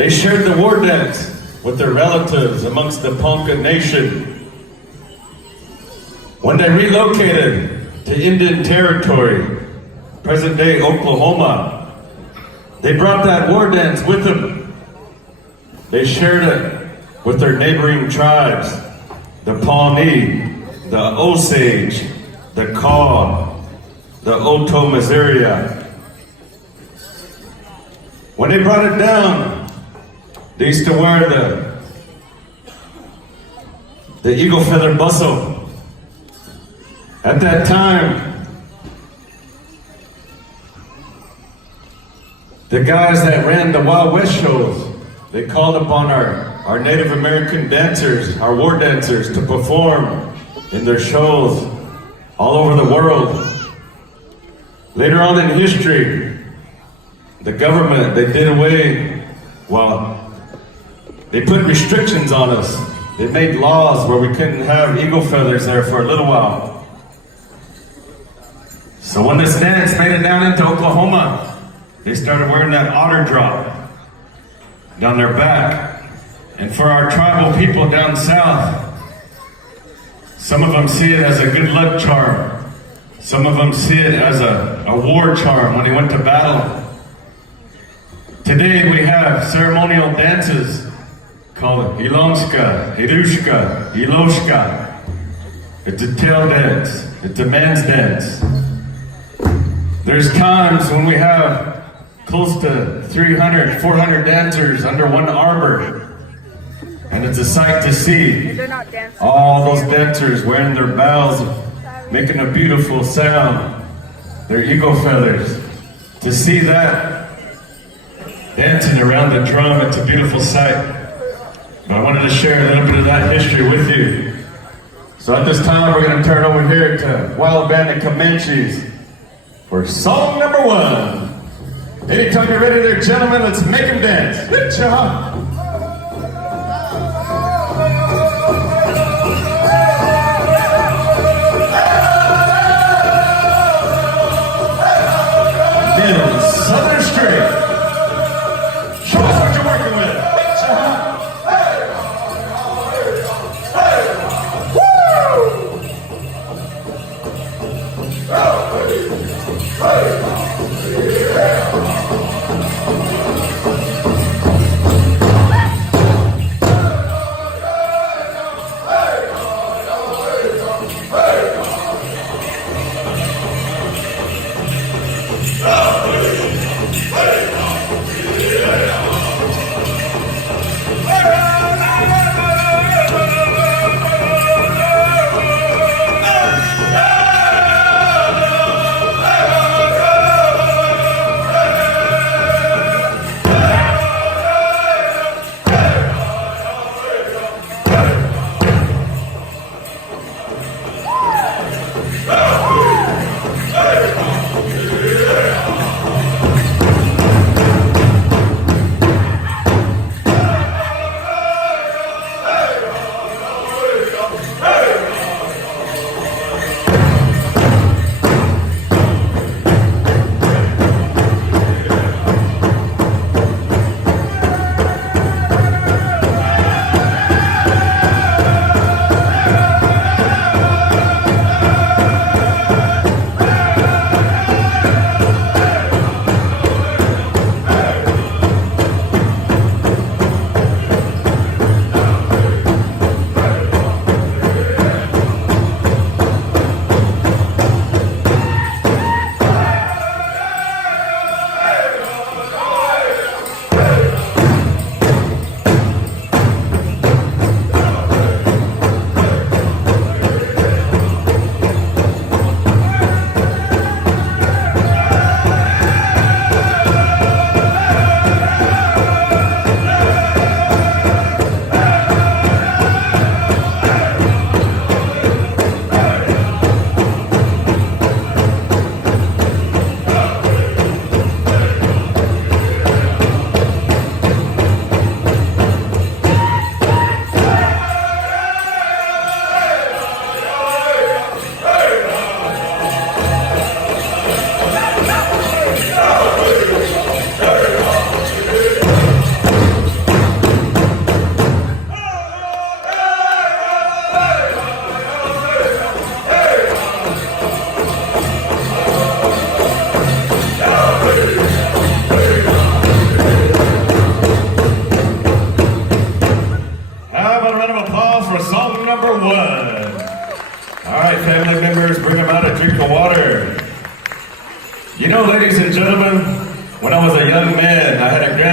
They shared the war dance with their relatives amongst the Ponca Nation. When they relocated to Indian Territory, present-day Oklahoma, they brought that war dance with them. They shared it with their neighboring tribes, the Pawnee, the Osage, the Kaw, the Oto-Missouri. When they brought it down, they used to wear the eagle feather bustle. At that time, the guys that ran the Wild West shows, they called upon our Native American dancers, our war dancers, to perform in their shows all over the world. Later on in history, the government, they did away, they put restrictions on us. They made laws where we couldn't have eagle feathers there for a little while. So when this dance made it down into Oklahoma, they started wearing that otter drop down their back. And for our tribal people down south, some of them see it as a good luck charm. Some of them see it as a war charm when they went to battle. Today we have ceremonial dances called Ilonska, Hirushka, Iloshka. It's a tail dance. It's a man's dance. There's times when we have close to 300, 400 dancers under one arbor. And it's a sight to see. All those dancers wearing their bells, making a beautiful sound. Their eagle feathers. To see that dancing around the drum, it's a beautiful sight. But I wanted to share a little bit of that history with you. So at this time, we're going to turn over here to Wild Band of Comanches for song number 1. Anytime you're ready there, gentlemen, let's make them dance. Good job. Southern Straight. Show us what you're working with.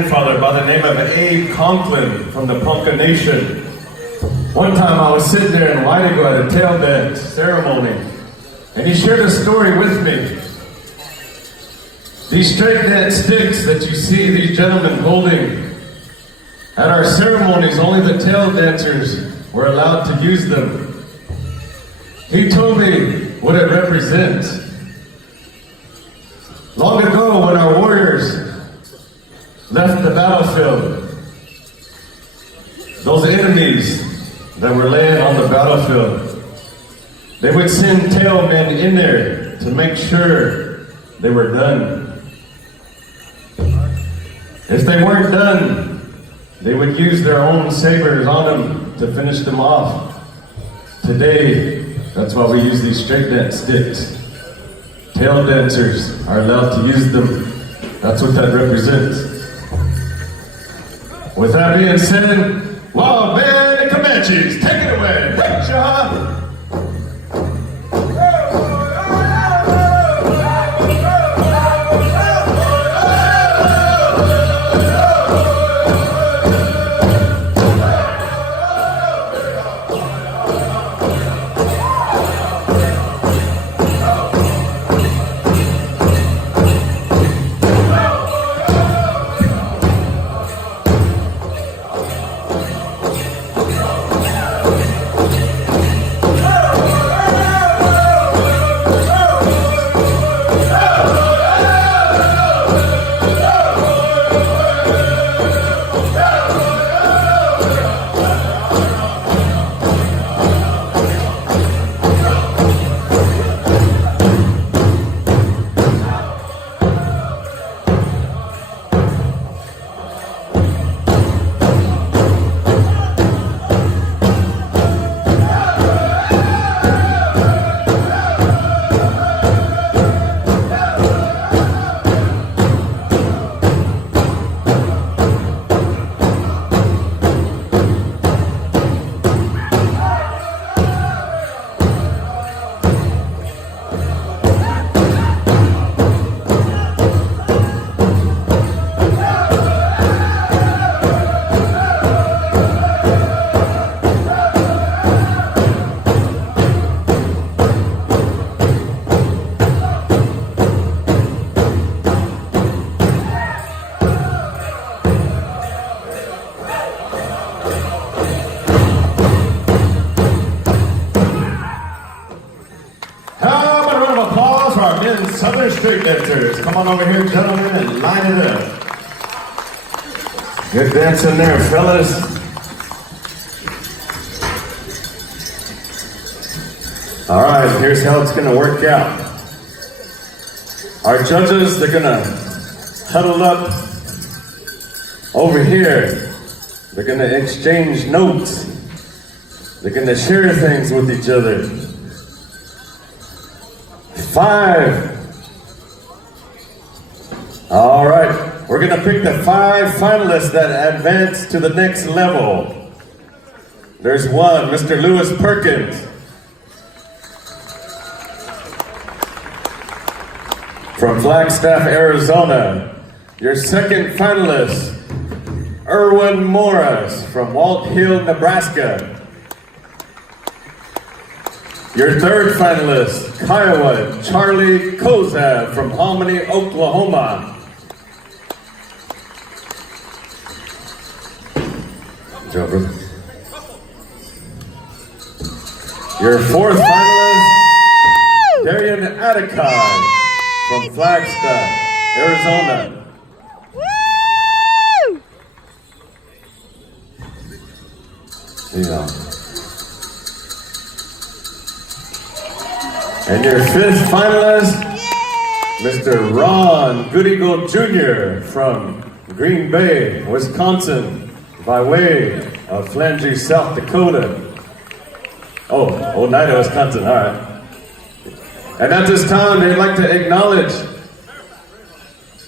grandfather by the name of Abe Conklin from the Ponca Nation. One time I was sitting there in Goodeagle at a tail dance ceremony, and he shared a story with me. These straight dance sticks that you see these gentlemen holding, at our ceremonies, only the tail dancers were allowed to use them. He told me what it represents. Long ago, when our warriors left the battlefield, those enemies that were laying on the battlefield, they would send tail men in there to make sure they were done. If they weren't done, they would use their own sabers on them to finish them off. Today, that's why we use these straight dance sticks. Tail dancers are allowed to use them. That's what that represents. With that being said, Wild Man and Comanches, take it away. Thanks, y'all. Southern street dancers, come on over here, gentlemen, and line it up. Good dancing there, fellas. All right, here's how it's gonna work out. Our judges, they're gonna huddle up over here. They're gonna exchange notes. They're gonna share things with each other. 5. All right, we're gonna pick the 5 finalists that advance to the next level. There's one, Mr. Lewis Perkins. From Flagstaff, Arizona. Your second finalist, Erwin Morris from Walt Hill, Nebraska. Your third finalist, Kiowa Charlie Kozab from Hominy, Oklahoma. Good job, brother. Your fourth finalist, Darian Atticai from Flagstaff, Arizona. Woo! Yeah. And your fifth finalist, Mr. Ron Goodeagle Jr. from Green Bay, Wisconsin, by way of Flandreau, South Dakota. Oh, Oneida, Wisconsin, all right. And at this time, they'd like to acknowledge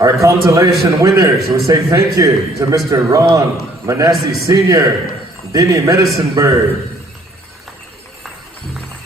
our consolation winners. We say thank you to Mr. Ron Manassi Sr., Denny Medicinebird,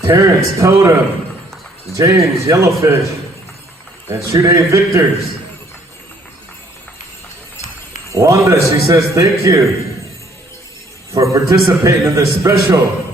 Terrence Totem, James Yellowfish, and Shuday Victors. Wanda, she says thank you for participating in this special